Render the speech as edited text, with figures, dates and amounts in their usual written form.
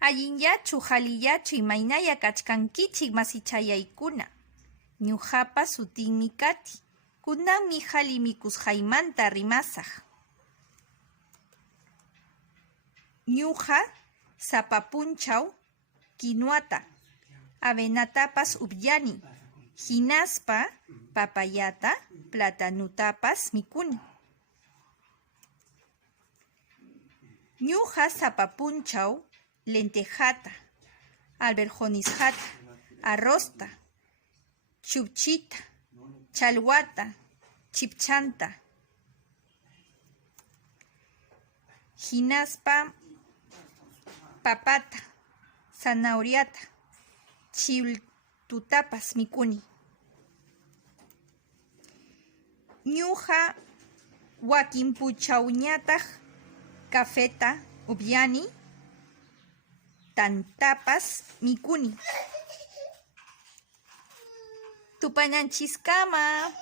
Allinyachu haliyachu imaynaya kachkankichik masichayaykuna. Ñuqapa sutinmi Kathi. Kunanmi hali mikusqaymanta rimasaq. Ñuqa sapapunchaw kinuwata, avenatapas upyani. Hinaspa papayata, platanutapas mikuni. Ñuqa sapapunchaw lentejata, alberjonisjata, arrosta, chukchita, chalwata, chipchanta. Hinaspa papata, zanahoriata, chiwiltutapas mikuni. Ñuqa wakinpuchawñataq cafeta upyani, tantapas mikuni. Tupañanchiskama.